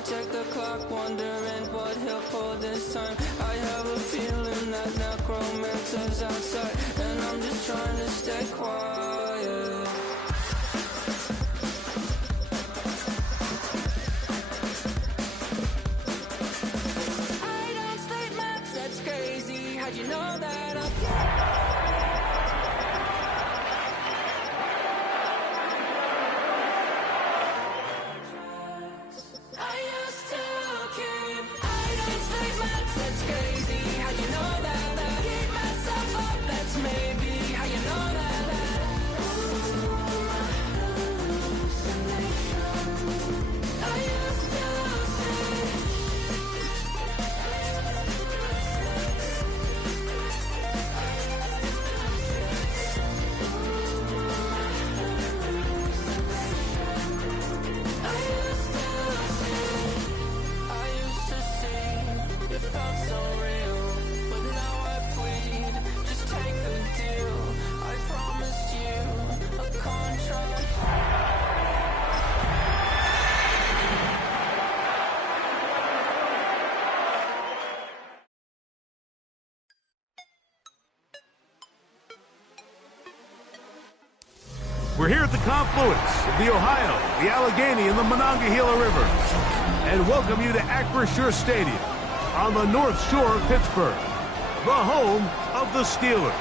I check the clock, wondering what he'll pull this time. I have a feeling that necromancer's outside, and I'm just trying to stay quiet. I don't sleep much, that's crazy. How'd you know that I'm... We're here at the confluence of the Ohio, the Allegheny, and the Monongahela Rivers, and welcome you to Acrisure Stadium on the North Shore of Pittsburgh, the home of the Steelers.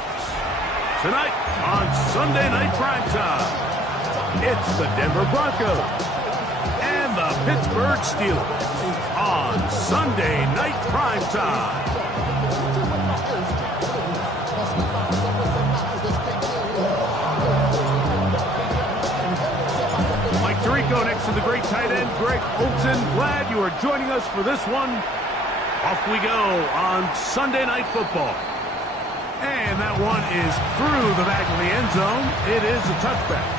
Tonight on Sunday Night Primetime, it's the Denver Broncos and the Pittsburgh Steelers on Sunday Night Primetime. Tirico next to the great tight end, Greg Olsen. Glad you are joining us for this one. Off we go on Sunday Night Football. And that one is through the back of the end zone. It is a touchback.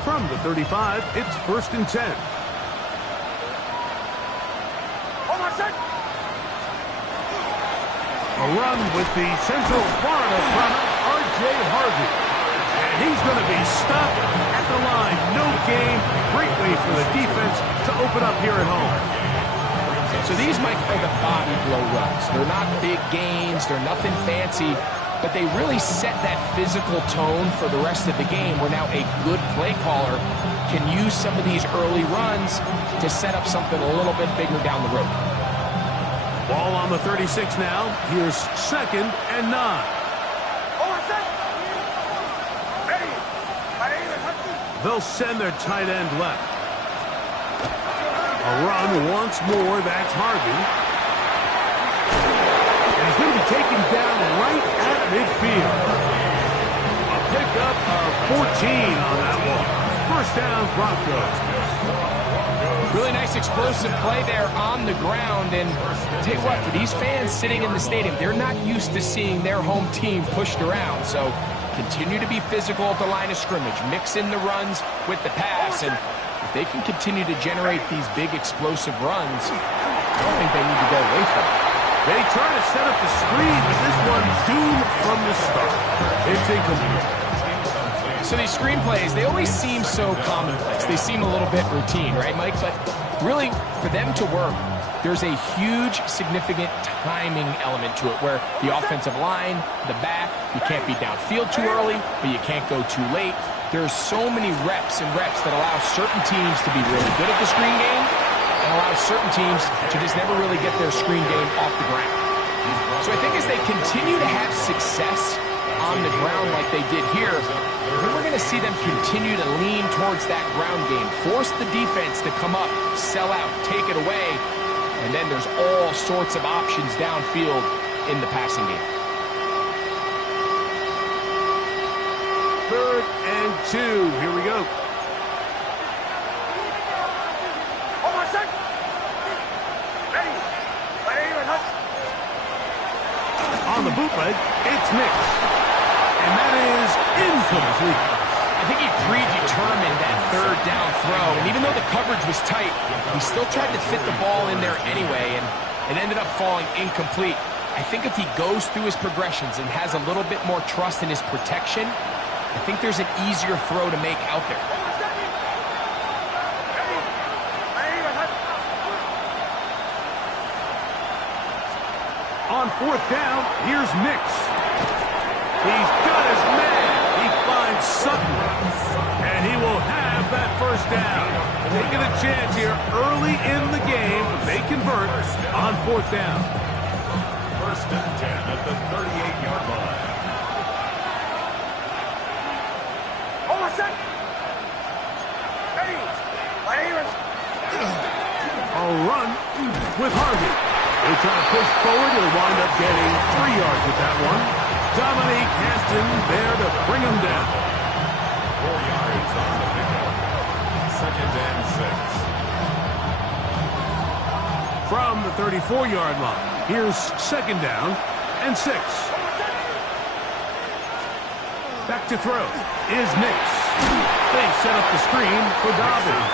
From the 35, it's 1st and 10. A run with the Central Florida runner, R.J. Harvey. And he's going to be stopped at the line. No gain. Great way for the defense to open up here at home. So these might be the body blow runs. They're not big gains. They're nothing fancy. But they really set that physical tone for the rest of the game, where now a good play caller can use some of these early runs to set up something a little bit bigger down the road. Ball on the 36 now. Here's 2nd and 9. They'll send their tight end left. A run once more. That's Harvey. And he's going to be taken down right at midfield. A pickup of 14 on that one. 1st down, Broncos. Really nice explosive play there on the ground. And tell you what, for these fans sitting in the stadium, they're not used to seeing their home team pushed around. So continue to be physical at the line of scrimmage. Mix in the runs with the pass. And if they can continue to generate these big explosive runs, I don't think they need to go away from it. They try to set up the screen, but this one's doomed from the start. It's incomplete. So these screenplays, they always seem so commonplace. They seem a little bit routine, right, Mike? But really, for them to work, there's a huge, significant timing element to it, where the offensive line, the back, you can't be downfield too early, but you can't go too late. There's so many reps and reps that allow certain teams to be really good at the screen game and allow certain teams to just never really get their screen game off the ground. So I think as they continue to have success on the ground like they did here, I think we're going to see them continue to lean towards that ground game, force the defense to come up, sell out, take it away, and then there's all sorts of options downfield in the passing game. 3rd and 2. Here we go. On the bootleg, it's Nix. And that is incomplete. I think he predetermined that third down throw, and even though the coverage was tight, he still tried to fit the ball in there anyway, and it ended up falling incomplete. I think if he goes through his progressions and has a little bit more trust in his protection, I think there's an easier throw to make out there. On fourth down, here's Nix. He's got his man. He finds Sutton. And he will have that first down. Taking a chance here early in the game. They convert on fourth down. First and 10 at the 38-yard line. A run with Harvey. They try to push forward. He'll wind up getting 3 yards with that one. Dominique Hampton there to bring him down. 4 yards on the pickup. Second and 6. From the 34-yard line, here's second down and 6. Back to throw is Nix. They set up the screen for Dobbins.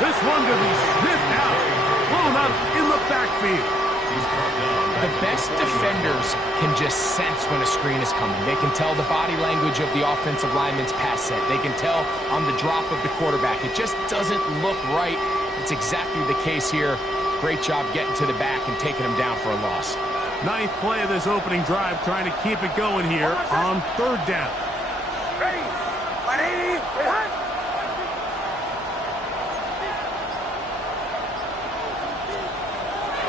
This one to be sniffed out. Blown up in the backfield. The best defenders can just sense when a screen is coming. They can tell the body language of the offensive lineman's pass set. They can tell on the drop of the quarterback. It just doesn't look right. It's exactly the case here. Great job getting to the back and taking him down for a loss. Ninth play of this opening drive, trying to keep it going here on third down. Ready,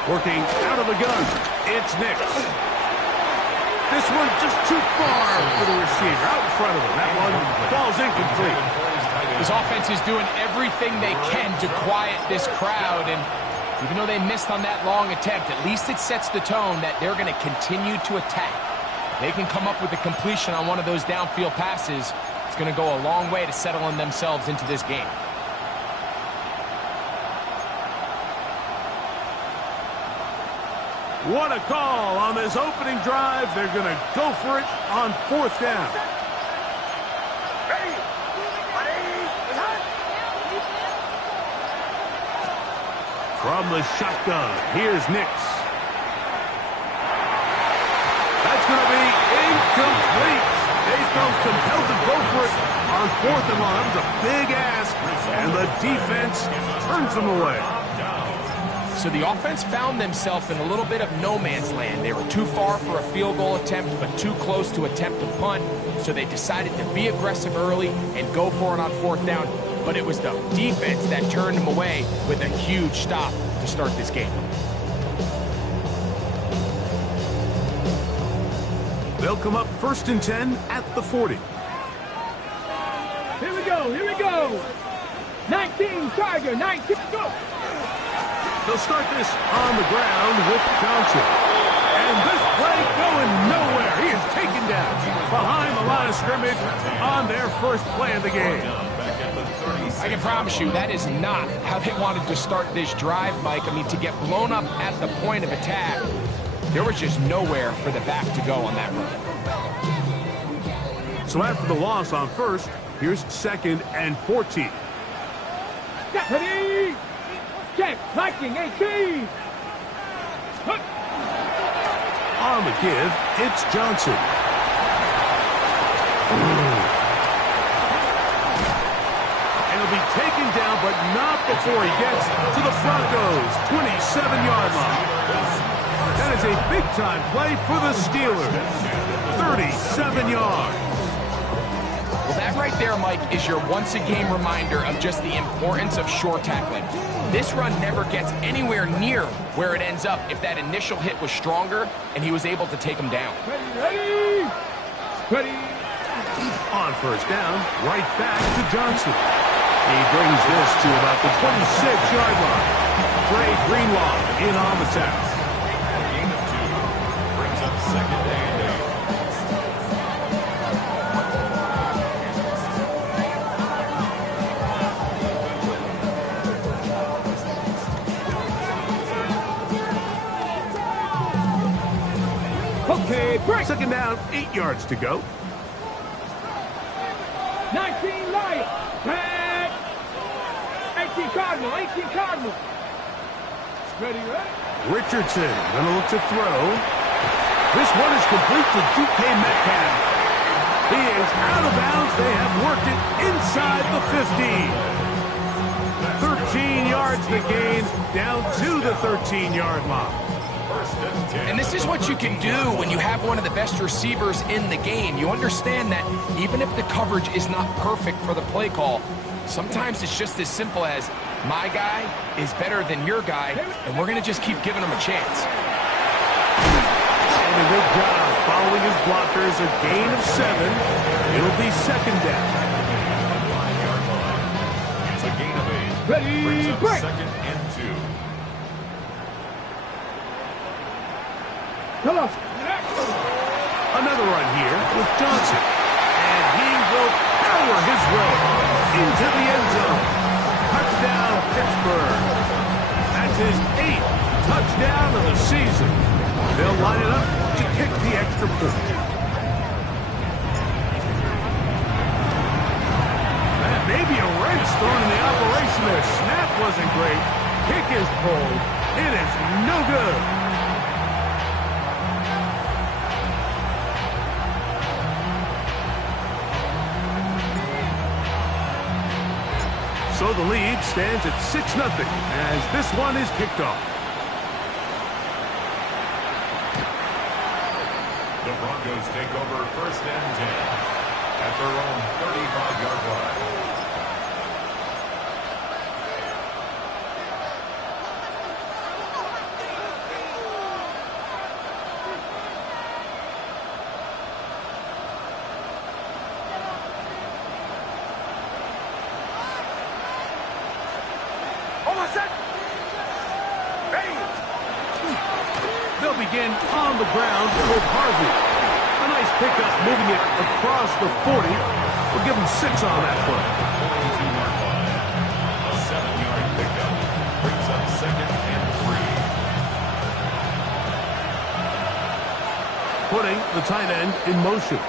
Working out of the gun, it's Nix. This one just too far for the receiver, out in front of him. That one falls incomplete. His offense is doing everything they can to quiet this crowd, and even though they missed on that long attempt, at least it sets the tone that they're going to continue to attack. If they can come up with a completion on one of those downfield passes, it's going to go a long way to settling themselves into this game. What a call on this opening drive. They're going to go for it on fourth down. From the shotgun, here's Nix. That's going to be incomplete. They felt compelled to go for it on fourth and long. That was a big ask, and the defense turns them away. So the offense found themselves in a little bit of no man's land. They were too far for a field goal attempt, but too close to attempt a punt. So they decided to be aggressive early and go for it on fourth down. But it was the defense that turned them away with a huge stop to start this game. They'll come up first and 10 at the 40. Here we go. 19, Tiger, 19, go. They'll start this on the ground with Johnson. And this play going nowhere. He is taken down behind the line of scrimmage on their first play of the game. I can promise you that is not how they wanted to start this drive, Mike. I mean, to get blown up at the point of attack, there was just nowhere for the back to go on that run. So after the loss on first, here's second and 14. Ready, check, Viking 18. On the give, it's Johnson. And he'll be taken down, but not before he gets to the Broncos' 27-yard line. That is a big-time play for the Steelers. 37 yards. Well, that right there, Mike, is your once-a-game reminder of just the importance of short tackling. This run never gets anywhere near where it ends up if that initial hit was stronger and he was able to take him down. Ready. On first down, right back to Johnson. He brings this to about the 26-yard line. Trey Greenlaw in on the tackle. Gain of 2 brings up second and 8. Okay, break. Second down, 8 yards to go. 19 Lions. Tag. 18 Cardinal. 18 Cardinal. Ready, right? Richardson gonna look to throw. This one is complete to DK Metcalf. He is out of bounds. They have worked it inside the 15. 13 yards the gain, down to the 13-yard line. And this is what you can do when you have one of the best receivers in the game. You understand that even if the coverage is not perfect for the play call, sometimes it's just as simple as my guy is better than your guy, and we're going to just keep giving him a chance. And a good job following his blockers, a gain of 7. It'll be second down. It's a gain of 8. Ready, Brings up break. second and 2. Come on. Another run here with Johnson. And he will power his way into the end zone. Touchdown, Pittsburgh. That's his 8th touchdown of the season. They'll line it up to kick the extra point. That may be a wrench thrown in the operation there. Snap wasn't great. Kick is pulled. It is no good. So the lead stands at 6-0 as this one is kicked off. The Broncos take over first and 10 at their own 35-yard line. They'll begin on the ground with Harvey. A nice pickup moving it across the 40. We'll give him 6 on that play. 42-yard line. A 7-yard pickup brings up second and 3. Putting the tight end in motion.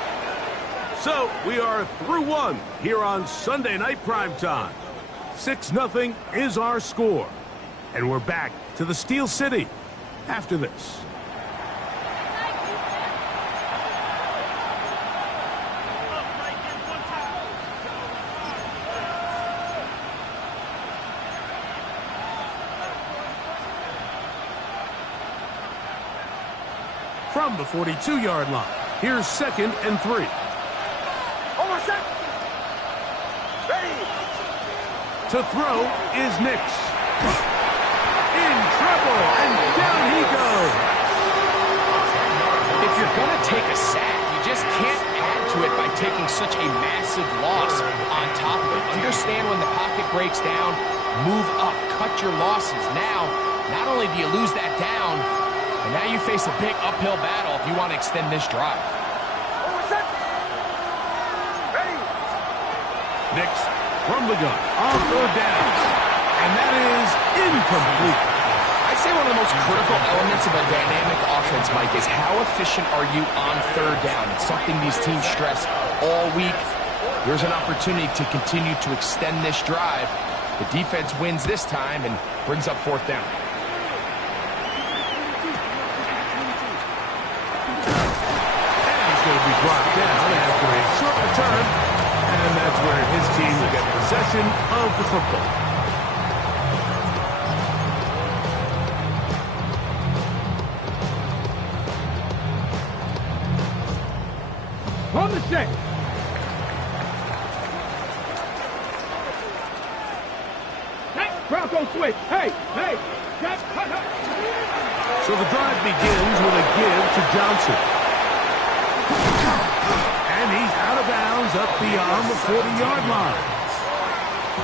So we are through one here on Sunday Night Primetime. 6-0 is our score. And we're back to the Steel City after this. From the 42-yard line, here's second and 3. To throw is Nix. In trouble, and down he goes. If you're going to take a sack, you just can't add to it by taking such a massive loss on top of it. Understand when the pocket breaks down, move up, cut your losses. Now, not only do you lose that down, but now you face a big uphill battle if you want to extend this drive. Nix from the gun on third down. And that is incomplete. I'd say one of the most critical elements of a dynamic offense, Mike, is how efficient are you on third down? It's something these teams stress all week. Here's an opportunity to continue to extend this drive. The defense wins this time and brings up fourth down. And he's going to be brought down after a short return. And that's where his team will get possession of the football. On the set. Hey, Bronco switch. Hey. So the drive begins with a give to Johnson. And he's out of bounds up beyond the 40-yard line.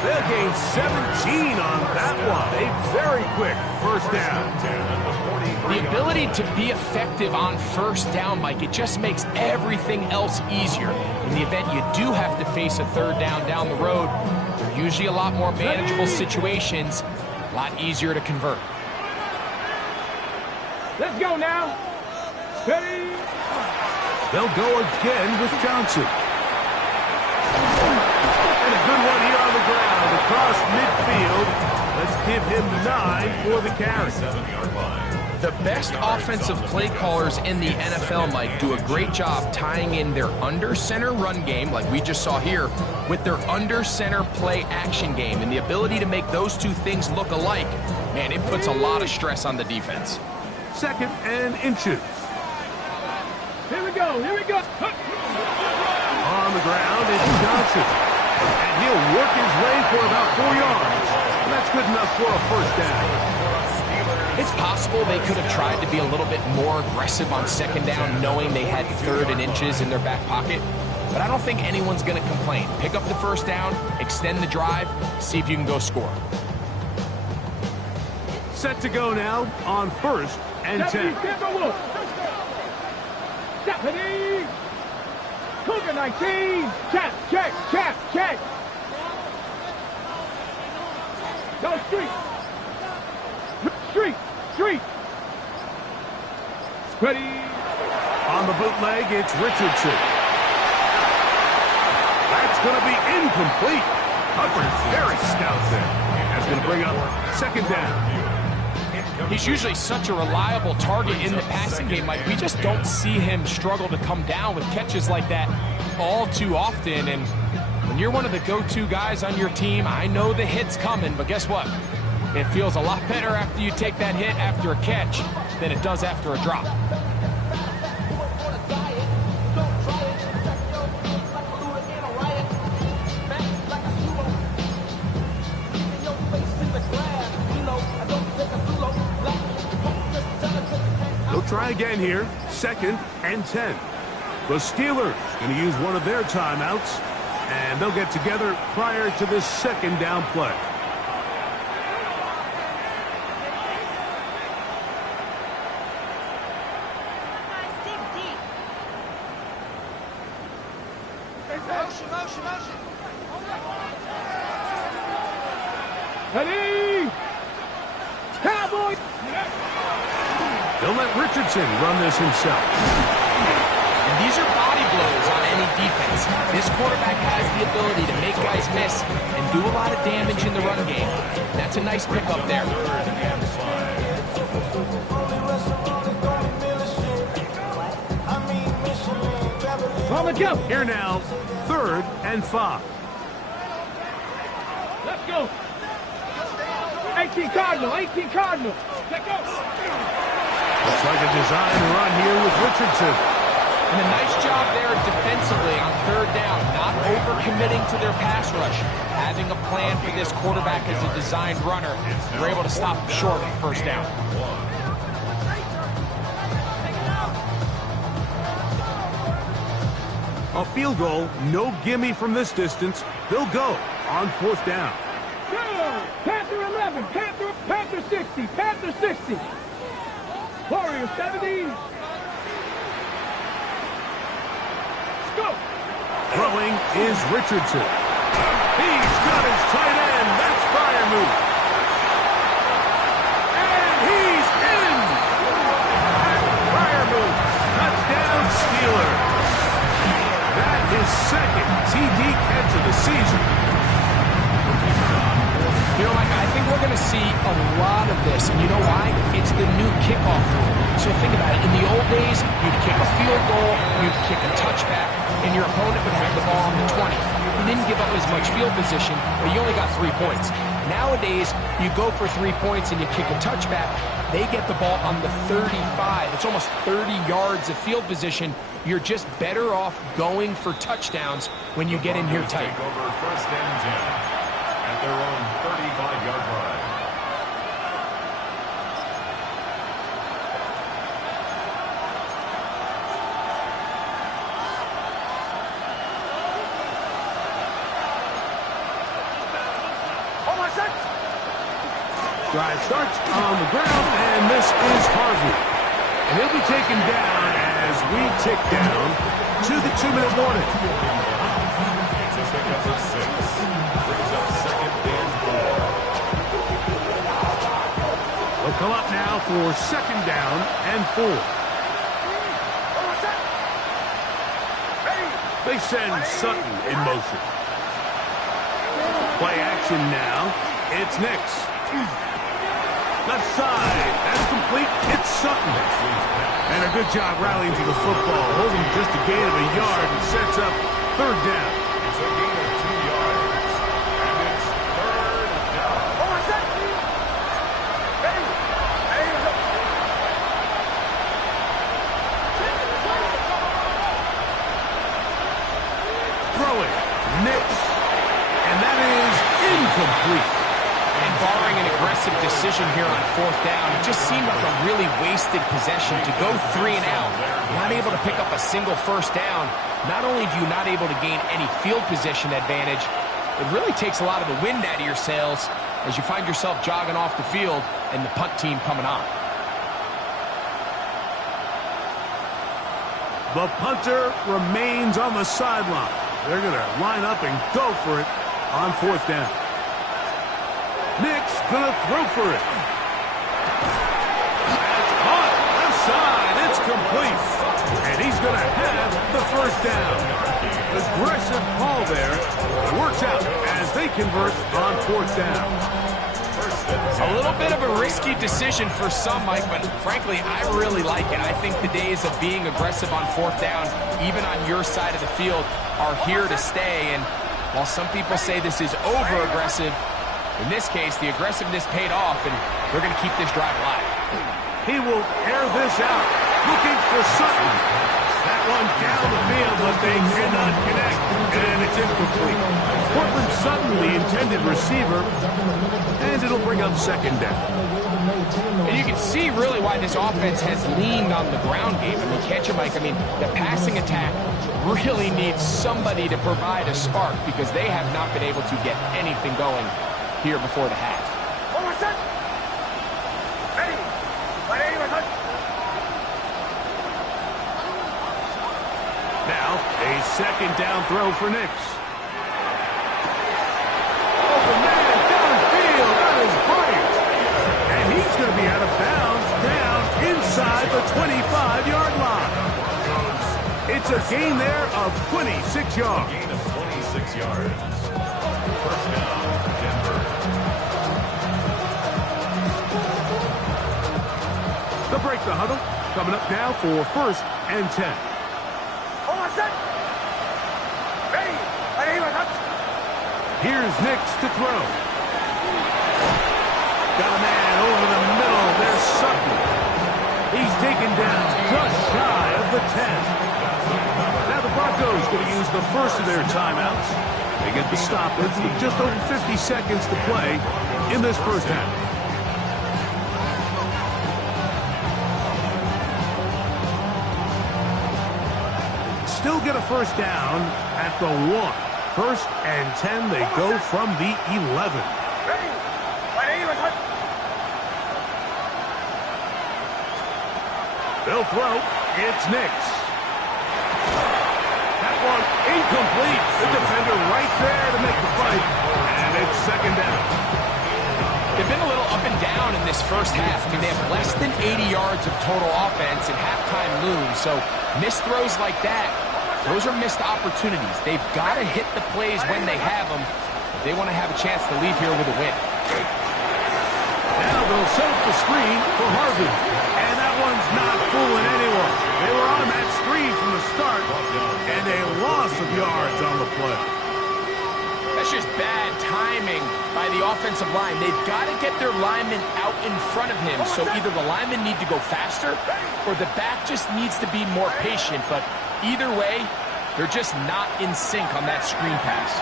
They'll gain 17 on that one. A very quick first down. The ability to be effective on first down, Mike, it just makes everything else easier. In the event you do have to face a third down the road, they're usually a lot more manageable situations, a lot easier to convert. Let's go now. Steady. They'll go again with Johnson. good one here on the ground across midfield. Let's give him 9 for the carry. 7-yard line. The best offensive play callers in the NFL, Mike, do a great job tying in their under-center run game, like we just saw here, with their under-center play action game. And the ability to make those two things look alike, man, it puts a lot of stress on the defense. 2nd and inches. Here we go, here we go. On the ground, it's Johnson. And he'll work his way for about 4 yards. And that's good enough for a first down. It's possible they could have tried to be a little bit more aggressive on 2nd down, knowing they had 3rd and inches in their back pocket. But I don't think anyone's going to complain. Pick up the first down, extend the drive, see if you can go score. Set to go now on 1st and 10. Stephanie! Cougar 19! Check, check, check, check! Go street! Street! Street! Ready! On the bootleg, it's Richardson. That's going to be incomplete. Hubbard's very stout there. That's going to bring up 2nd down. He's usually such a reliable target in the passing game, Mike. We just don't see him struggle to come down with catches like that all too often. And when you're one of the go-to guys on your team, I know the hit's coming, but guess what? It feels a lot better after you take that hit after a catch than it does after a drop. They'll try again here, 2nd and 10. The Steelers going to use one of their timeouts, and they'll get together prior to this 2nd down play. Ready! Cowboys! They'll let Richardson run this himself. And these are body blows on any defense. This quarterback has the ability to make guys miss and do a lot of damage in the run game. That's a nice pickup there. On the jump! Here now, 3rd and 5. Let's go! 18 Cardinal, 18 Cardinal! Let's go! Looks like a design run here with Richardson. And a nice job there defensively on 3rd down, not overcommitting to their pass rush. Having a plan for this quarterback as a designed runner, they're able to stop him short of 1st down. A field goal, no gimme from this distance. They'll go on 4th down. Go! Panther 11, Panther 60, Panther 60. Warrior 70. Let's go! Throwing is Richardson. He's got his tight end. That's Freiermuth. And he's in. Freiermuth. Touchdown Steelers. That is 2nd TD catch of the season. You know, Mike, I think we're going to see a lot of this, and you know why? It's the new kickoff rule. So think about it. In the old days, you'd kick a field goal, you'd kick a touchback, and your opponent would have the ball on the 20. You didn't give up as much field position, but you only got 3 points. Nowadays, you go for 3 points and you kick a touchback. They get the ball on the 35. It's almost 30 yards of field position. You're just better off going for touchdowns when you get in here tight. Take over 1st and 10 at their own 35-yard line. Drive starts on the ground, and this is Harvey. And he'll be taken down as we tick down to the 2-minute warning. It's a pickup of 6. Brings up 2nd and 4. They'll come up now for 2nd down and 4. They send Sutton in motion. Play action now. It's Nix. Left side. That's complete. It's Sutton. And a good job rallying to the football. Holding just a gain of a yard and sets up third down. It's a gain of 2 yards. And it's third down. Throwing. Nix. And that is incomplete. And barring an aggressive decision here on fourth down, it just seemed like a really wasted possession to go 3 and out. Not able to pick up a single first down. Not only do you not able to gain any field position advantage, it really takes a lot of the wind out of your sails as you find yourself jogging off the field and the punt team coming on. The punter remains on the sideline. They're going to line up and go for it on fourth down. Nix going to throw for it. That's caught. Left side. It's complete. And he's going to have the first down. Aggressive call there. It works out as they convert on fourth down. A little bit of a risky decision for some, Mike, but frankly, I really like it. I think the days of being aggressive on fourth down, even on your side of the field, are here to stay. And while some people say this is over-aggressive, in this case, the aggressiveness paid off, and they're going to keep this drive alive. He will air this out, looking for Sutton. That one down the field, but they cannot connect, and it's incomplete. Cortland Sutton, the intended receiver, and it'll bring up second down. And you can see really why this offense has leaned on the ground game. I mean, can't you, Mike? I mean, the passing attack really needs somebody to provide a spark because they have not been able to get anything going here before the half. Now, a second down throw for Nix. Open man, downfield, that is brilliant. And he's going to be out of bounds, down inside the 25-yard line. It's a gain there of 26 yards. Gain of 26 yards. First down, Denver. They'll break the huddle. Coming up now for first and 10. Here's Nix to throw. Got a man over the middle. There's Sutton. He's taken down just shy of the 10. Now the Broncos going to use the first of their timeouts. They get the stoppage with just over 50 seconds to play in this first half. Still get a first down at the 1. First and 10, they go from the 11. They'll throw. It's Nix. That one incomplete. The defender right there to make the fight. And it's second down. They've been a little up and down in this first half. I mean, they have less than 80 yards of total offense and halftime looms. So missed throws like that, those are missed opportunities. They've got to hit the plays when they have them if they want to have a chance to leave here with a win. Now they'll set up the screen for Harvey. And that one's not fooling anyone. They were on that screen from the start, and a loss of yards on the play. That's just bad timing by the offensive line. They've got to get their linemen out in front of him, so either the linemen need to go faster or the back just needs to be more patient. But either way, they're just not in sync on that screen pass.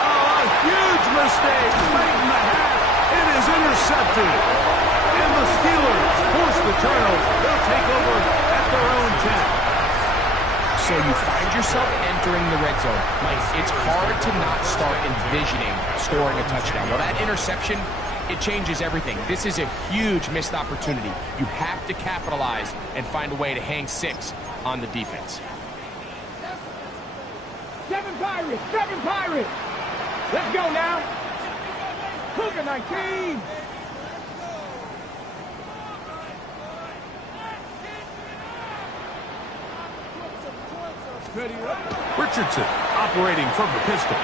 Oh, a huge mistake late in the half. It is intercepted. And the Steelers force the turnover. They'll take over at their own 10. So you find yourself entering the red zone. Mike, it's hard to not start envisioning scoring a touchdown. Well, that interception, it changes everything. This is a huge missed opportunity. You have to capitalize and find a way to hang 6 on the defense. 7 Pirates! 7 Pirates! Let's go now! Cougar 19! Richardson operating from the pistol.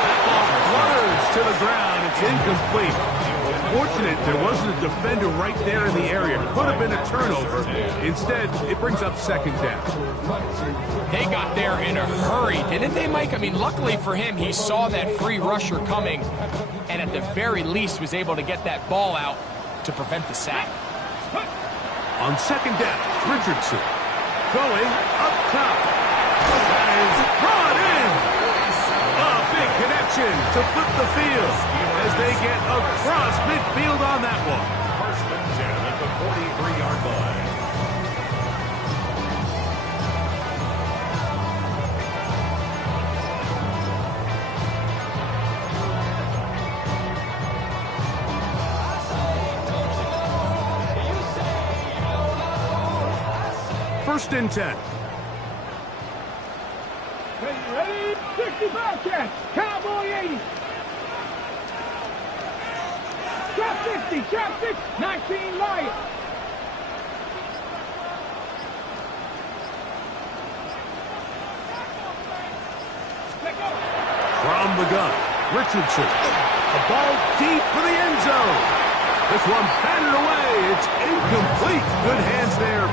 That ball flutters to the ground. It's incomplete. Fortunate there wasn't a defender right there in the area. Could have been a turnover. Instead, it brings up second down. They got there in a hurry, didn't they, Mike? I mean, luckily for him, he saw that free rusher coming and at the very least was able to get that ball out to prevent the sack. On second down, Richardson going up top. That is brought in. A big connection to flip the field as they get across midfield on that one. First and 10 at the 43-yard line. First and 10. Ready? 65 catch. Cowboy 80. Trap 60. Trap 6. 19 Lions. From the gun, Richardson. A ball deep for the end zone. This one batted away. It's incomplete. Good hands there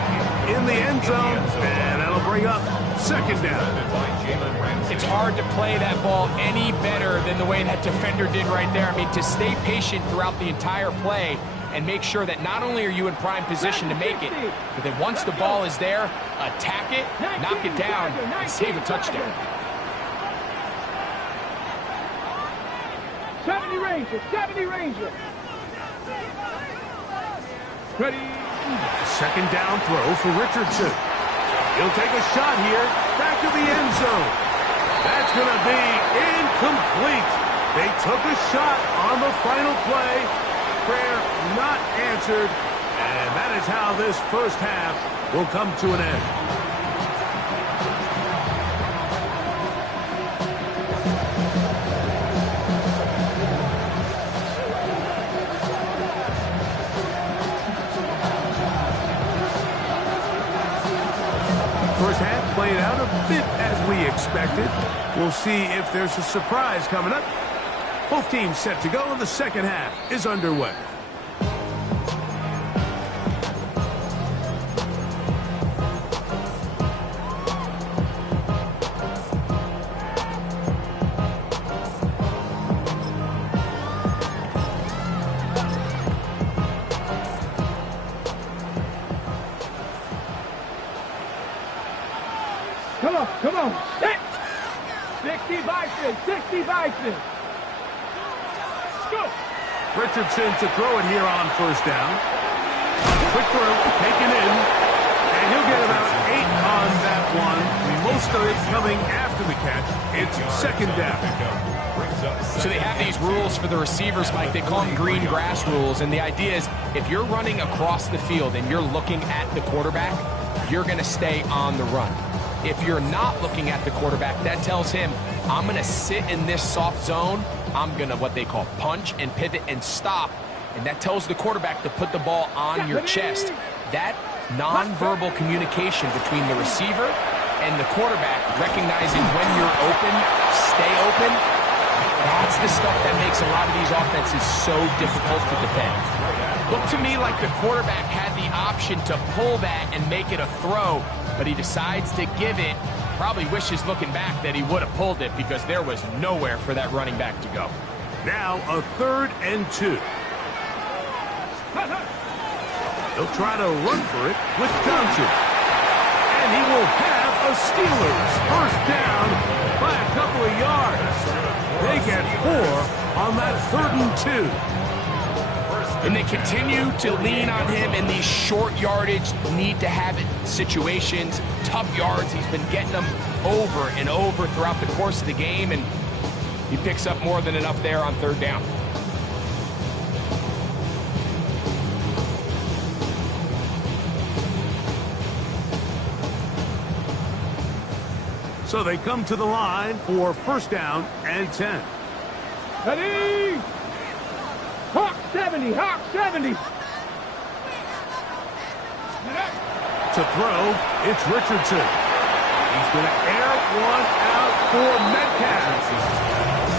in the end zone, and that'll bring up second down. It's hard to play that ball any better than the way that defender did right there. I mean, to stay patient throughout the entire play and make sure that not only are you in prime position to make it, but then once the ball is there, attack it, knock it down, and save a touchdown. 70 Ranger. 70 Ranger. Ready? Second down throw for Richardson. He'll take a shot here. Back to the end zone. That's going to be incomplete. They took a shot on the final play. Prayer not answered. And that is how this first half will come to an end. First half played out a bit as we expected. We'll see if there's a surprise coming up. Both teams set to go, and the second half is underway. Come on. 60 Bison. 60 Bison. Go. Richardson to throw it here on first down. Quick throw, taken in. And he'll get about 8 on that one. Most of it coming after the catch. It's second down. So they have these rules for the receivers, Mike. They call them green grass rules. And the idea is if you're running across the field and you're looking at the quarterback, you're going to stay on the run. If you're not looking at the quarterback, that tells him, I'm going to sit in this soft zone. I'm going to what they call punch and pivot and stop. And that tells the quarterback to put the ball on your chest. That nonverbal communication between the receiver and the quarterback, recognizing when you're open, stay open, that's the stuff that makes a lot of these offenses so difficult to defend. Looked to me like the quarterback had the option to pull that and make it a throw, but he decides to give it. Probably wishes looking back that he would have pulled it because there was nowhere for that running back to go. Now a 3rd and 2. They'll try to run for it with Johnson. And he will have a Steelers first down by a couple of yards. They get 4 on that 3rd and 2. And they continue to lean on him in these short yardage, need-to-have-it situations, tough yards. He's been getting them over and over throughout the course of the game, and he picks up more than enough there on 3rd down. So they come to the line for first down and 10. Ready? Hawk 70, Hawk 70. To throw, it's Richardson. He's going to air one out for Metcalf.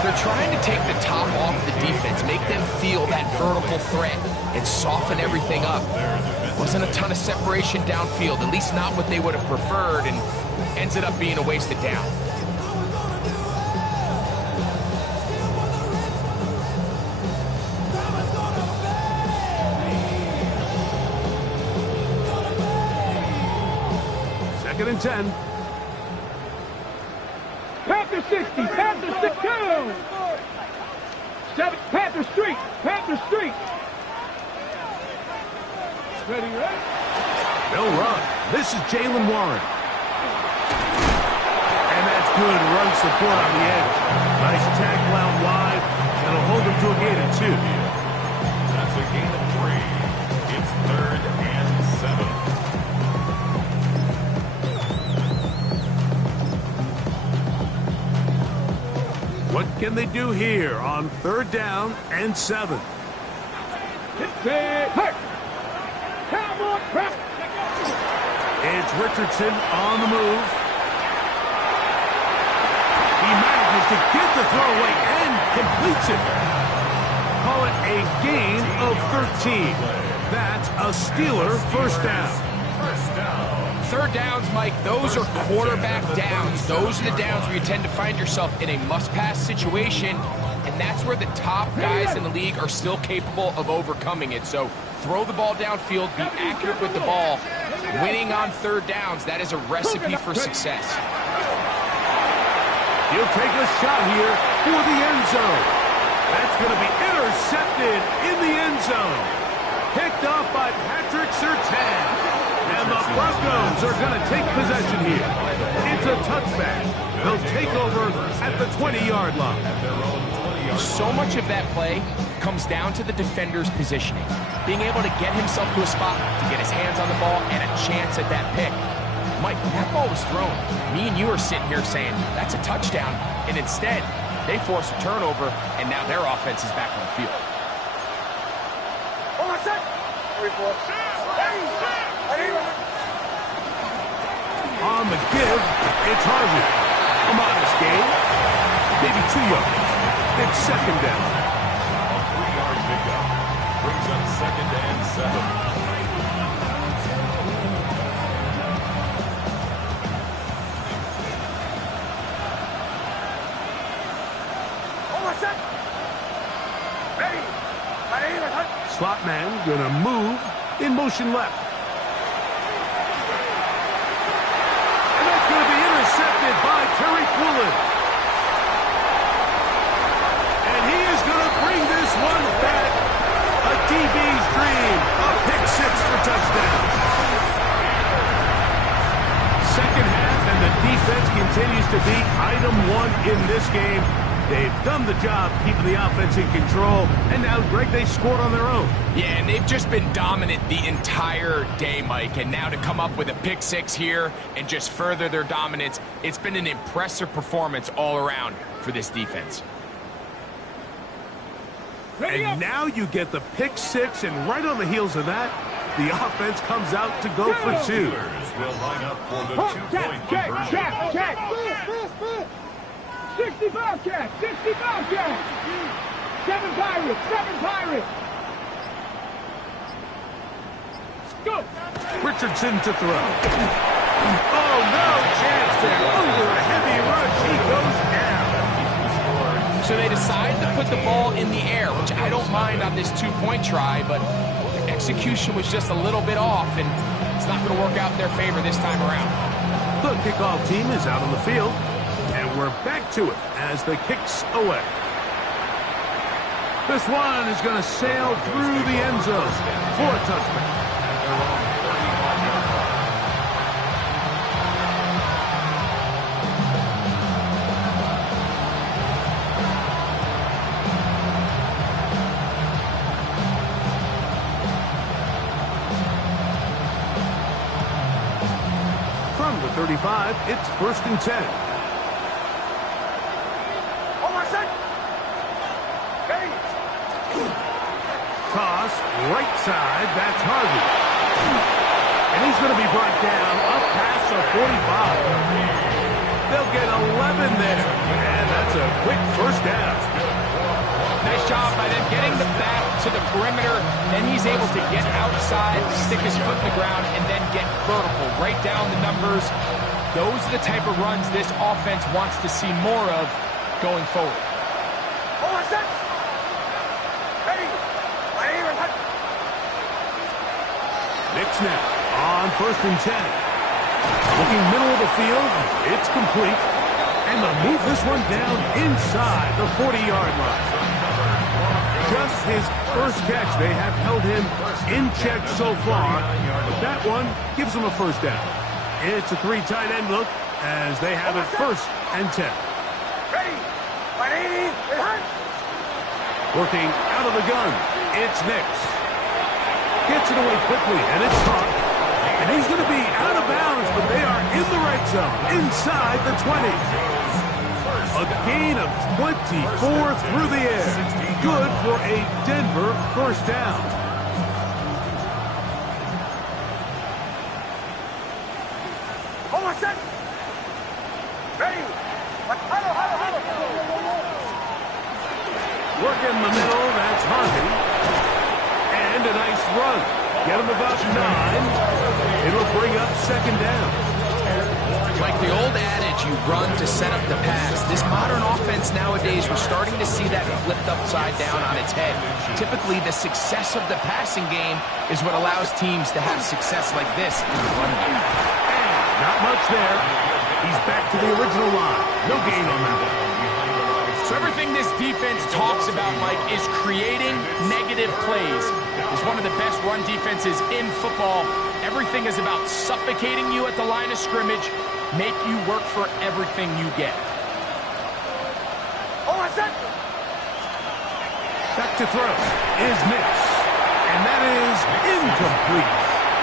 They're trying to take the top off the defense, make them feel that vertical threat, and soften everything up. Wasn't a ton of separation downfield, at least not what they would have preferred, and ends it up being a wasted down. Second and 10. Panther 60, Panther 62. 7, Panther Street, Panther Street. Ready, right? They'll run. This is Jalen Warren. And that's good run support on the edge. Nice tackle out wide. That'll hold them to a gain of 2. That's a gain of 3. It's 3rd and 7. What can they do here on 3rd down and 7? It's Richardson on the move. He manages to get the throw away and completes it. Call it a gain of 13. That's a Steeler first down. 3rd downs, Mike, those are quarterback downs. Those are the downs where you tend to find yourself in a must-pass situation, and that's where the top guys in the league are still capable of overcoming it. So throw the ball downfield, be accurate with the ball. Winning on 3rd downs, that is a recipe for success. He'll take a shot here for the end zone. That's going to be intercepted in the end zone. Picked off by Patrick Surtain. And the Broncos are going to take possession here. It's a touchback. They'll take over at the 20-yard line. So much of that play comes down to the defender's positioning. Being able to get himself to a spot, to get his hands on the ball, and a chance at that pick. Mike, when that ball was thrown, me and you are sitting here saying, that's a touchdown. And instead, they force a turnover, and now their offense is back on the field. On the give, it's Harvey. A modest gain. Maybe 2 yards. It's 2nd down. A 3-yard pickup brings up 2nd and 7. Slot man gonna move in motion left. And that's gonna be intercepted by Terry Quillen. And he is gonna bring this one back. A DB's dream. A pick 6 for touchdown. Second half, and the defense continues to be item 1 in this game. They've done the job keeping the offense in control, and now, Greg, they scored on their own. Yeah, and they've just been dominant the entire day, Mike, and now to come up with a pick 6 here and just further their dominance, it's been an impressive performance all around for this defense. And now you get the pick 6, and right on the heels of that, the offense comes out to go for 2. Will line up for the 2-point conversion. Check. 65 catch, 65 catch. 7 Pirates. Go. Richardson to throw. Oh, no chance there. Over a heavy rush, he goes down. So they decide to put the ball in the air, which I don't mind on this 2-point try, but the execution was just a little bit off, and it's not going to work out in their favor this time around. The kickoff team is out on the field, and we're back to it as the kick's away. This one is going to sail through the end zone for a touchdown. From the 35, it's 1st and 10. Toss, right side, that's Harvey. And he's going to be brought down up past the 45. first down. Nice job by them getting the back to the perimeter. Then he's able to get outside, stick his foot in the ground, and then get vertical. Right down the numbers. Those are the type of runs this offense wants to see more of going forward. Knicks now on 1st and 10. Looking middle of the field, it's complete. And they'll move this one down inside the 40-yard line. Just his first catch. They have held him in check so far. But that one gives him a first down. It's a 3 tight end look as they have it 1st and 10. Working out of the gun, it's Knicks. Gets it away quickly, and it's caught. And he's going to be out of bounds, but they are in the right zone, inside the 20. A gain of 24 through the air. Good for a Denver first down. Working the middle, that's Harvey. And a nice run. Get him about 9. It'll bring up 2nd down. Like the old adage, you run to set up the pass. This modern offense nowadays, we're starting to see that flipped upside down on its head. Typically, the success of the passing game is what allows teams to have success like this in the run game. And not much there. He's back to the original line. No gain on that one. So everything this defense talks about, Mike, is creating negative plays. It's one of the best run defenses in football. Everything is about suffocating you at the line of scrimmage, make you work for everything you get. Back to throw is Knicks. And that is incomplete.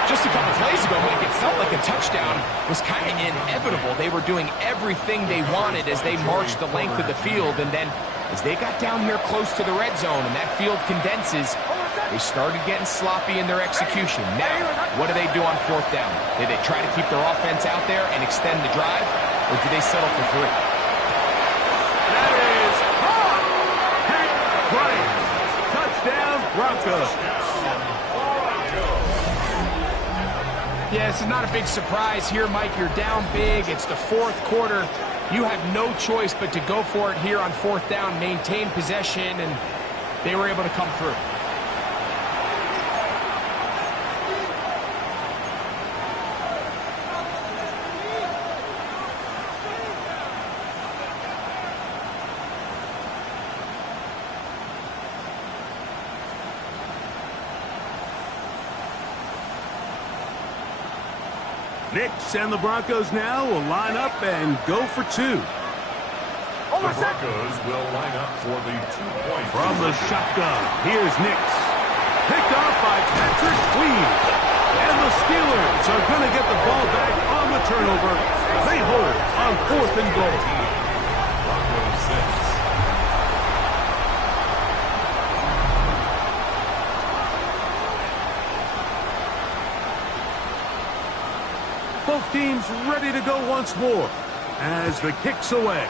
Just a couple plays ago, Mike, it felt like a touchdown was kind of inevitable. They were doing everything they wanted as they marched the length of the field, and then as they got down here close to the red zone and that field condenses, they started getting sloppy in their execution. Now, what do they do on 4th down? Did they try to keep their offense out there and extend the drive, or do they settle for 3? That is Bryant. Touchdown, Broncos. Yeah, this is not a big surprise here, Mike. You're down big. It's the 4th quarter. You have no choice but to go for it here on 4th down, maintain possession, and they were able to come through. Knicks and the Broncos now will line up and go for 2. The Broncos will line up for the 2-point. From the shotgun, here's Knicks. Picked off by Patrick Queen. And the Steelers are going to get the ball back on the turnover. They hold on 4th and goal. Broncos 6. Both teams ready to go once more as the kick's away.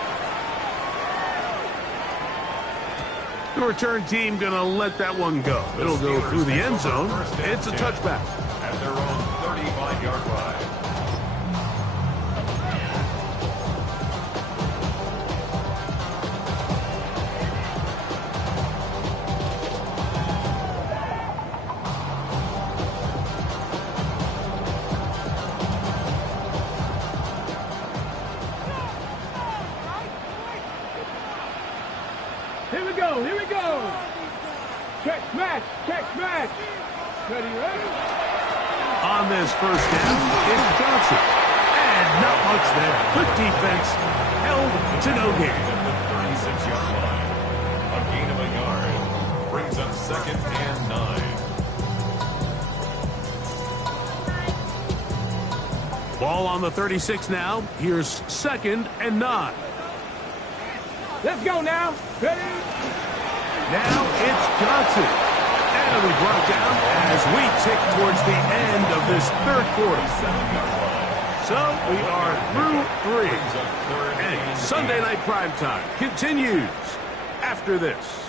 The return team going to let that one go. It'll go through the end zone. It's a touchback. At their own 35-yard line. Here we go, here we go. Check smash, check smash. Ready, ready. On this first down, it's Johnson. And not much there. Good defense. Held to no gain. At the 36-yard line. A gain of a yard. Brings up 2nd and 9. Ball on the 36 now. Here's 2nd and 9. Let's go now. Ready? Now it's Johnson. And it'll be brought down as we tick towards the end of this 3rd quarter. So we are through 3. And Sunday Night Primetime continues after this.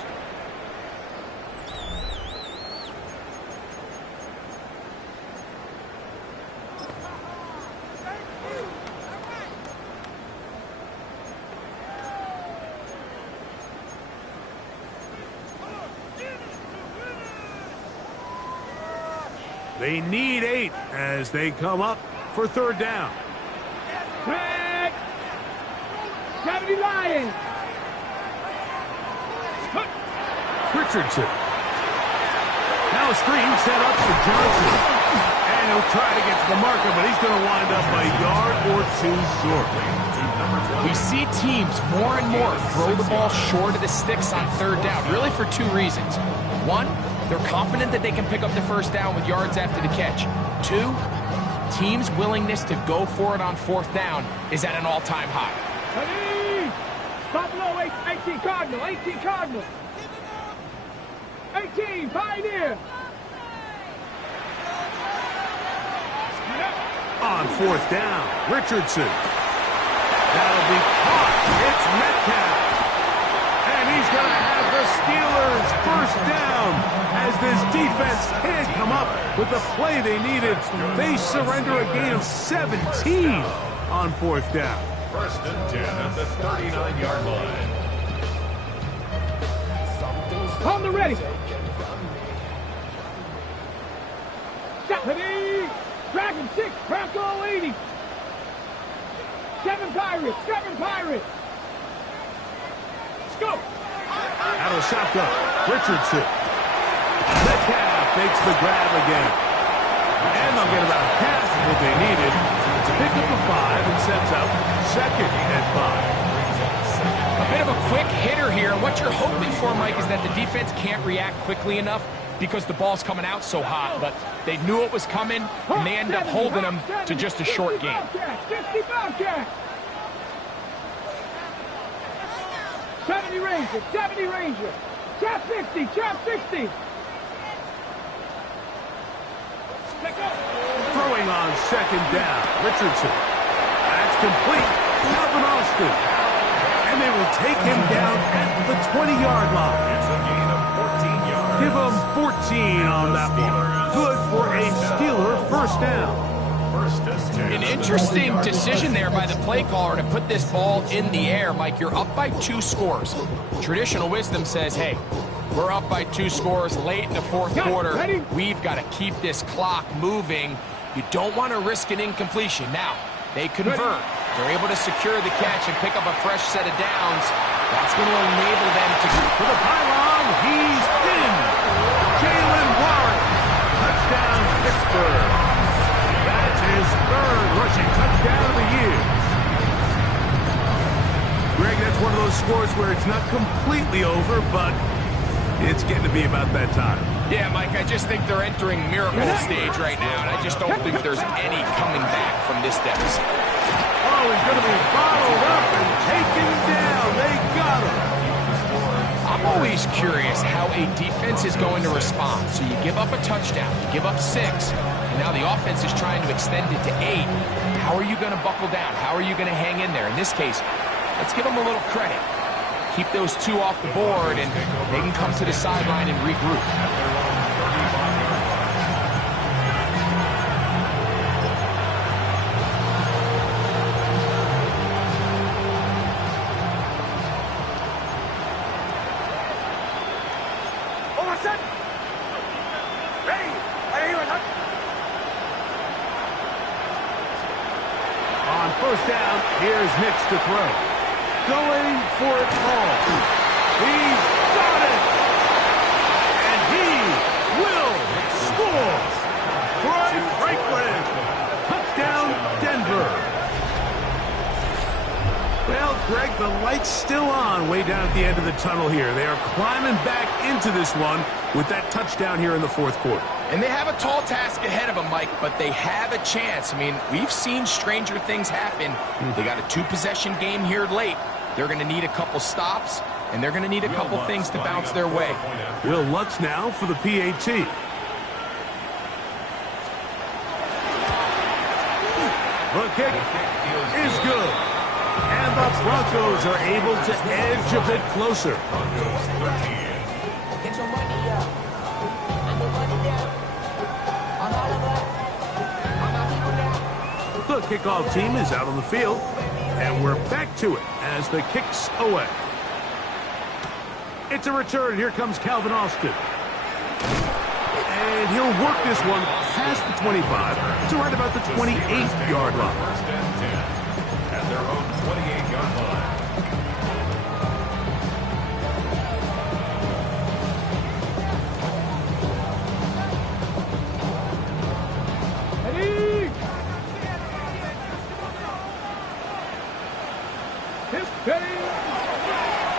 They need 8 as they come up for third down. Craig! 70 Lions! Richardson. Now a screen set up for Johnson. And he'll try to get to the marker, but he's going to wind up a yard or 2 short. We see teams more and more throw the ball short of the sticks on third down, really for 2 reasons. 1, they're confident that they can pick up the first down with yards after the catch. 2, teams' willingness to go for it on fourth down is at an all-time high. Ready! Buffalo 18 Cardinal, 18 Cardinal. 18 Pioneer. On fourth down, Richardson. That'll be caught. It's Metcalf. And he's going to have the Steelers first down as this defense can't come up with the play they needed. They surrender a gain of 17 on fourth down. First and 10 at the 39-yard line. On the ready. Ready! Dragon 6, Bronco 80. 7 Pirates, 7 Pirates. Let's go. Out of shotgun, Richardson. Metcalf makes the grab again. And they'll get about half of what they needed to pick up the 5 and sets up second and 5. A bit of a quick hitter here, and what you're hoping for, Mike, is that the defense can't react quickly enough because the ball's coming out so hot, but they knew it was coming, and they end up holding them to just a short game. 60 Bobcat. 70 Ranger, 70 Ranger. Chap 60, chap 60. Throwing on second down, Richardson. That's complete. Calvin Austin. And they will take him down at the 20-yard line. It's a gain of 14 yards. Give him 14 on that one. Good for a Steeler first down. First and 10. An interesting decision there by the play caller to put this ball in the air. Mike, you're up by 2 scores. Traditional wisdom says, hey, we're up by 2 scores late in the fourth quarter. We've got to keep this clock moving. You don't want to risk an incompletion. Now, they convert. They're able to secure the catch and pick up a fresh set of downs. That's going to enable them to... For the pylon, he's in. Jalen Warren. Touchdown, Pittsburgh. That's his 3rd rushing touchdown of the year. Greg, that's one of those scores where it's not completely over, but it's getting to be about that time. Yeah, Mike, I just think they're entering miracle stage right now, and I just don't think there's any coming back from this deficit. Oh, he's going to be bottled up and taken down. They got him. I'm always curious how a defense is going to respond. So you give up a touchdown, you give up 6, and now the offense is trying to extend it to 8. How are you going to buckle down? How are you going to hang in there? In this case, let's give them a little credit. Keep those 2 off the board, and they can come to the sideline and regroup. On first down, here's Nix to throw. Going for it all. He's got it! And he will score! Troy Franklin! Touchdown, Denver! Well, Greg, the light's still on way down at the end of the tunnel here. They are climbing back into this one with that touchdown here in the fourth quarter. And they have a tall task ahead of them, Mike, but they have a chance. I mean, we've seen stranger things happen. They got a 2-possession game here late. They're going to need a couple stops, and they're going to need a couple things to bounce their way. Will Lutz now for the PAT. The kick is good. And the Broncos are able to edge a bit closer. Broncos 13. Get your money up. And the money down. On all of us. On my people now. The kickoff team is out on the field, and we're back to it as the kick's away. It's a return. Here comes Calvin Austin. And he'll work this one past the 25 to right about the 28-yard line. First and 10 at their own 28-yard line. Ready? Hit ready.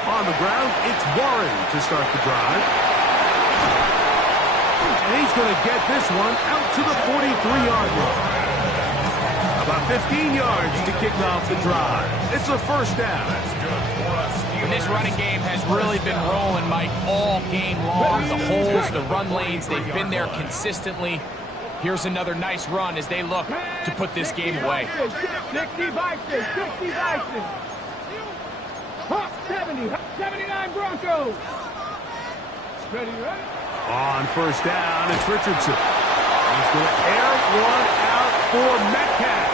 On the ground, it's Warren to start the drive. And he's going to get this one out to the 43-yard line. About 15 yards to kick off the drive. It's a first down. And this running game has really been rolling, Mike, all game long. The holes, the run lanes, they've been there consistently. Here's another nice run as they look to put this game away. 60 Bison, 60 Bison. Hawk 70, 79 Broncos. Ready, right? On first down, it's Richardson. He's going to air one out for Metcalf.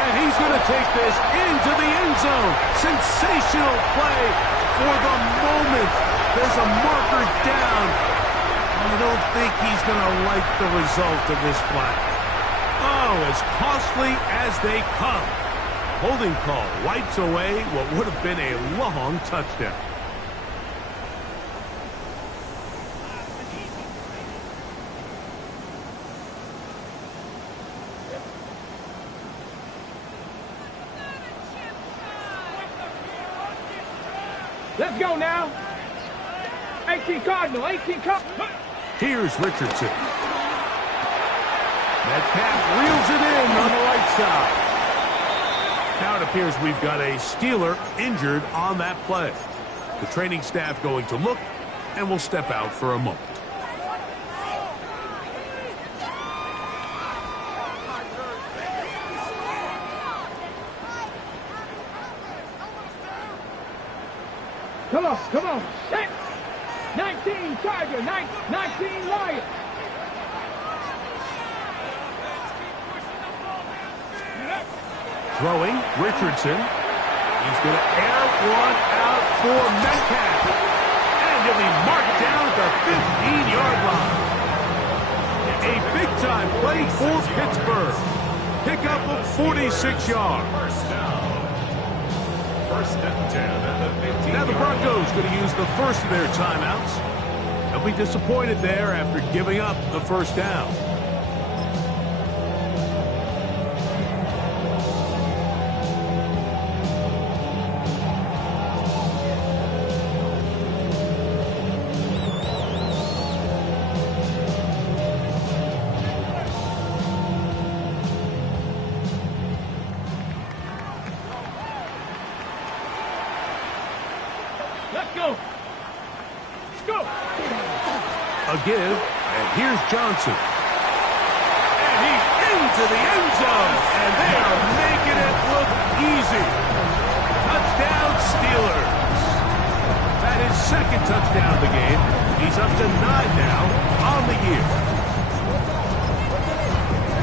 And he's going to take this into the end zone. Sensational play for the moment. There's a marker down. I don't think he's going to like the result of this flag. Oh, as costly as they come. Holding call wipes away what would have been a long touchdown. Let's go now. 18 Cardinal, 18 Cardinal. Here's Richardson. Metcalf reels it in on the right side. Now it appears we've got a Steeler injured on that play. The training staff going to look, and will step out for a moment. Come on, come on. 19 Tiger, 19 Lion. Throwing, Richardson. He's going to air one out for Metcalf. And he'll be marked down at the 15-yard line. A big-time play for Pittsburgh. Pickup of 46 yards. First and 10 at the 15. Now the Broncos going to use the first of their timeouts. They'll be disappointed there after giving up the first down. Let's go. Let's go. A give, and here's Johnson. And he's into the end zone, and they are making it look easy. Touchdown, Steelers. That is second touchdown of the game. He's up to 9 now on the year.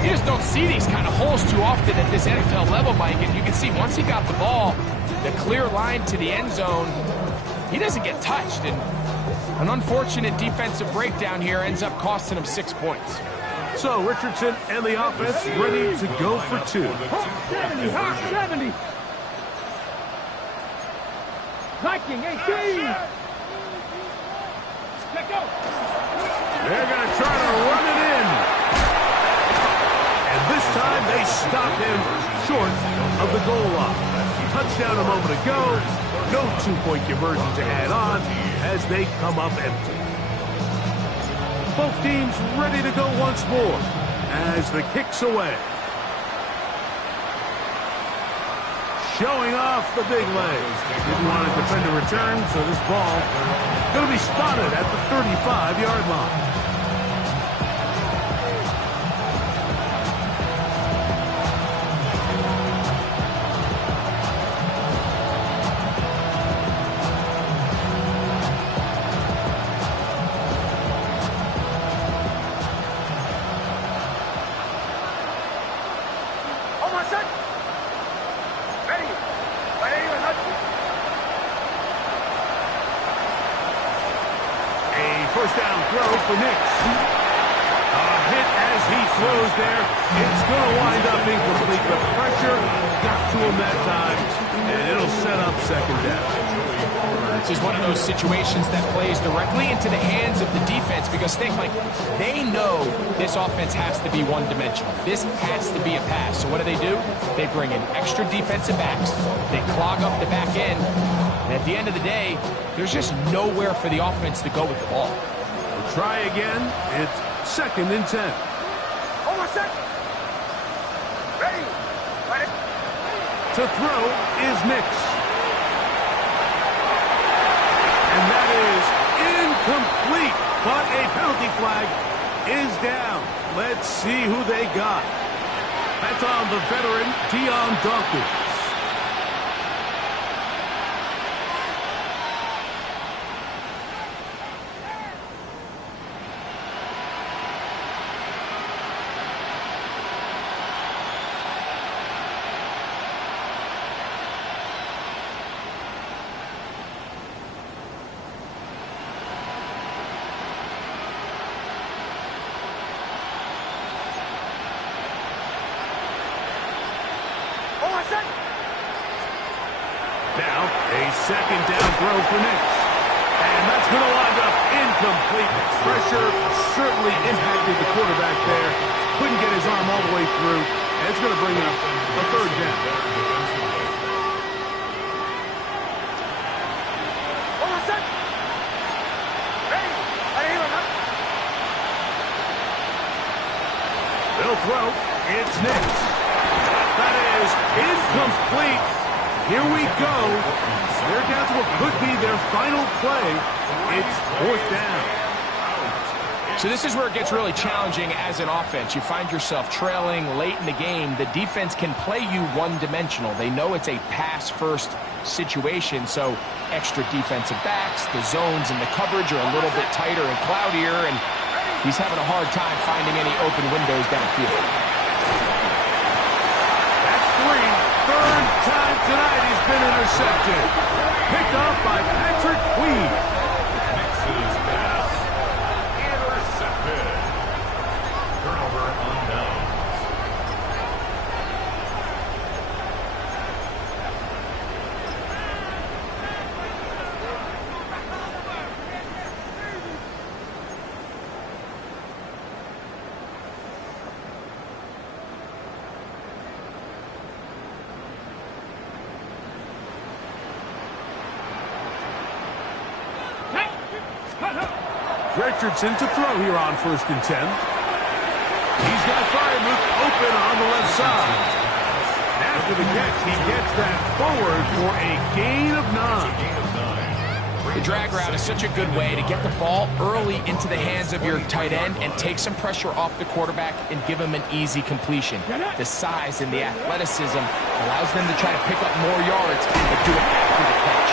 You just don't see these kind of holes too often at this NFL level, Mike, and you can see once he got the ball, the clear line to the end zone, he doesn't get touched, and an unfortunate defensive breakdown here ends up costing him 6 points. So Richardson and the offense ready to go for 2. Hawk 70, Hawk 70. Viking 18. Let's go. They're going to try to run it in. And this time they stop him short of the goal line. Touchdown a moment ago. No two-point conversion to add on as they come up empty. Both teams ready to go once more as the kick's away. Showing off the big legs. Didn't want to defend a return, so this ball going to be spotted at the 35-yard line. first down throw for Nix. A hit as he throws there. It's going to wind up incomplete. The pressure got to him that time, and it'll set up second down. This is one of those situations that plays directly into the hands of the defense because think, Mike, they know this offense has to be one-dimensional. This has to be a pass. So what do? They bring in extra defensive backs. They clog up the back end. And at the end of the day, there's just nowhere for the offense to go with the ball. We'll try again. It's 2nd and 10. Hold on a second. Ready. Ready. To throw is Nix. And that is incomplete, but a penalty flag is down. Let's see who they got. That's on the veteran, Dion Dawkins. Now, a 2nd down throw for Nix. And that's going to wind up incomplete. Pressure certainly impacted the quarterback there. Couldn't get his arm all the way through. And it's going to bring up a 3rd down. Hold on a second. Ready. They'll throw. It's Nix. That is incomplete. Here we go. They're down to what could be their final play. It's 4th down. So this is where it gets really challenging as an offense. You find yourself trailing late in the game. The defense can play you one-dimensional. They know it's a pass-first situation, so extra defensive backs, the zones and the coverage are a little bit tighter and cloudier, and he's having a hard time finding any open windows downfield. 3rd time tonight he's been intercepted. Picked off by Patrick Queen. Nix's pass. Intercepted. Turnover on downs. Richardson to throw here on 1st and 10. He's got Freiermuth open on the left side. After the catch, he gets that forward for a gain of 9. The drag route is such a good way to get the ball early into the hands of your tight end and take some pressure off the quarterback and give him an easy completion. The size and the athleticism allows them to try to pick up more yards, but do it after the catch.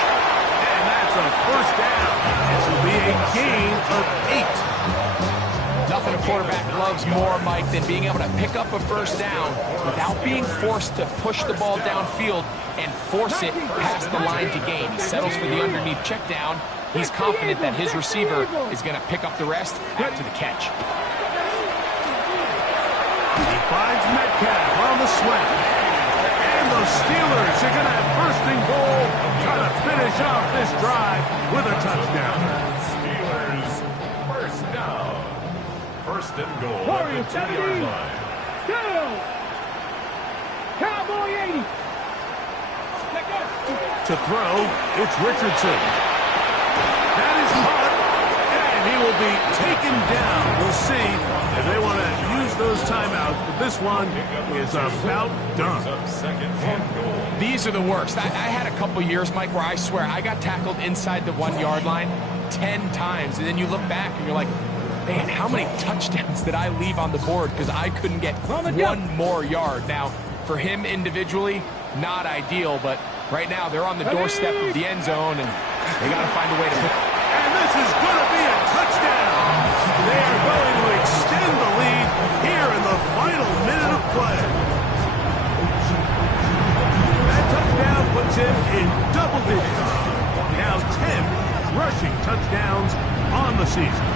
And that's a 1st down. This will be a gain of 8. Nothing a quarterback loves more, Mike, than being able to pick up a 1st down without being forced to push the ball downfield and force it past the line to gain. He settles for the underneath check down. He's confident that his receiver is going to pick up the rest after the catch. He finds Metcalf on the slant. And the Steelers are going to have 1st and goal, try to finish off this drive with a touchdown. Steelers 1st down. 1st and goal at the 2-yard line. Go! Cowboy 80. To throw, it's Richardson. That is caught, and he will be taken down. We'll see if they want to use those timeouts, but this one is about done. 2nd and goal. These are the worst. I had a couple years, Mike, where I swear I got tackled inside the 1-yard line 10 times, and then you look back and you're like, man, how many touchdowns did I leave on the board because I couldn't get one more yard? Now, for him individually, not ideal, but right now they're on the doorstep of the end zone, and they got to find a way to pick. And this is going to be a touchdown. They are going to extend the lead here in the final minute of play. That touchdown puts him in double digits. Now 10 rushing touchdowns on the season.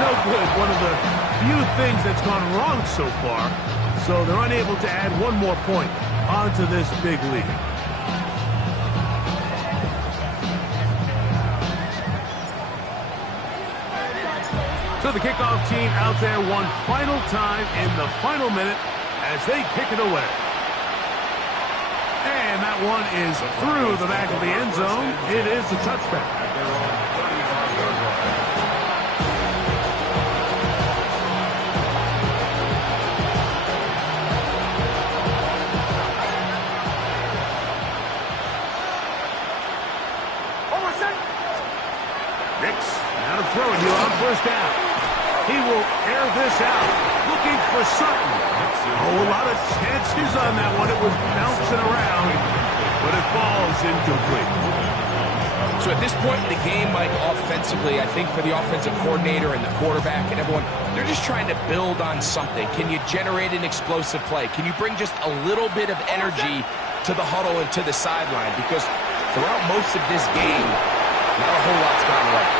no good. One of the few things that's gone wrong so far. So they're unable to add one more point onto this big lead. So the kickoff team out there one final time in the final minute as they kick it away. And that one is through the back of the end zone. It is a touchback. Nix, now to throw it here on first down. He will air this out, looking for Sutton. Oh, a lot of chances on that one. It was bouncing around, but it falls incomplete. So at this point in the game, Mike, offensively, I think for the offensive coordinator and the quarterback and everyone, they're just trying to build on something. Can you generate an explosive play? Can you bring just a little bit of energy to the huddle and to the sideline? Because throughout most of this game, not a whole lot's gone right.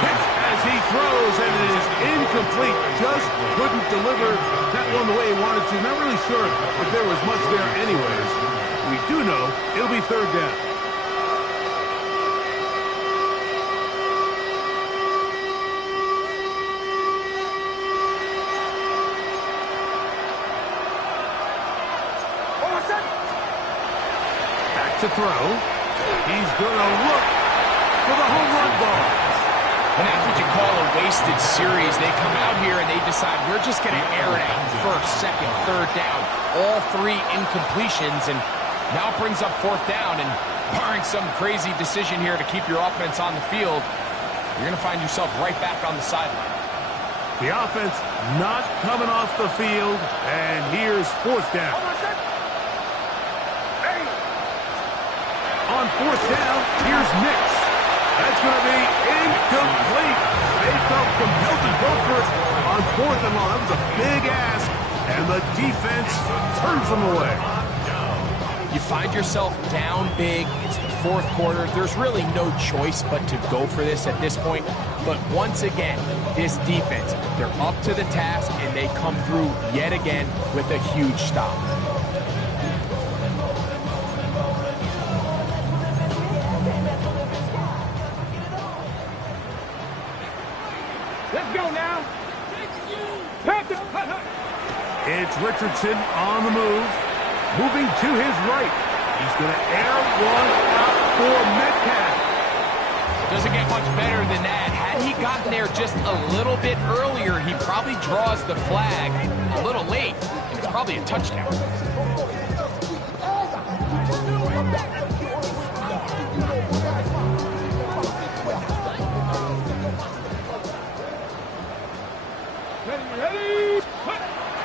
As he throws, and it is incomplete. Just couldn't deliver that one the way he wanted to. Not really sure if there was much there anyways. We do know it'll be third down. Back to throw. He's going to look for the home run ball. And that's what you call a wasted series. They come out here and they decide we're just going to air it out. First, second, third down. All three incompletions. And now it brings up fourth down. And barring some crazy decision here to keep your offense on the field, you're going to find yourself right back on the sideline. The offense not coming off the field. And here's fourth down. On fourth down, here's Nix. That's going to be incomplete. They felt compelled to go for it on fourth and long. That was a big ask, and the defense turns them away. You find yourself down big. It's the fourth quarter. There's really no choice but to go for this at this point. But once again, this defense, they're up to the task, and they come through yet again with a huge stop. Let's go now. It's Richardson on the move, moving to his right. He's going to air one out for Metcalf. Doesn't get much better than that. Had he gotten there just a little bit earlier, he probably draws the flag a little late, and it's probably a touchdown.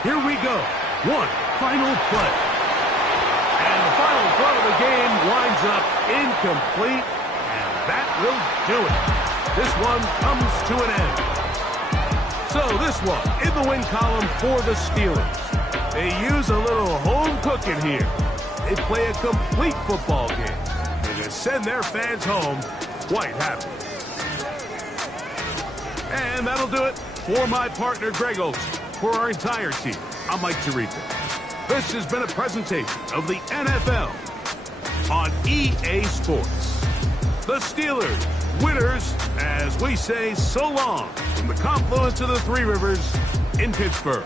Here we go. One final play. And the final throw of the game winds up incomplete, and that will do it. This one comes to an end. So this one in the win column for the Steelers. They use a little home cooking here. They play a complete football game. They just send their fans home quite happy. And that'll do it for my partner, Greg Olson. For our entire team, I'm Mike Tirico. This has been a presentation of the NFL on EA Sports. The Steelers, winners, as we say so long from the confluence of the Three Rivers in Pittsburgh.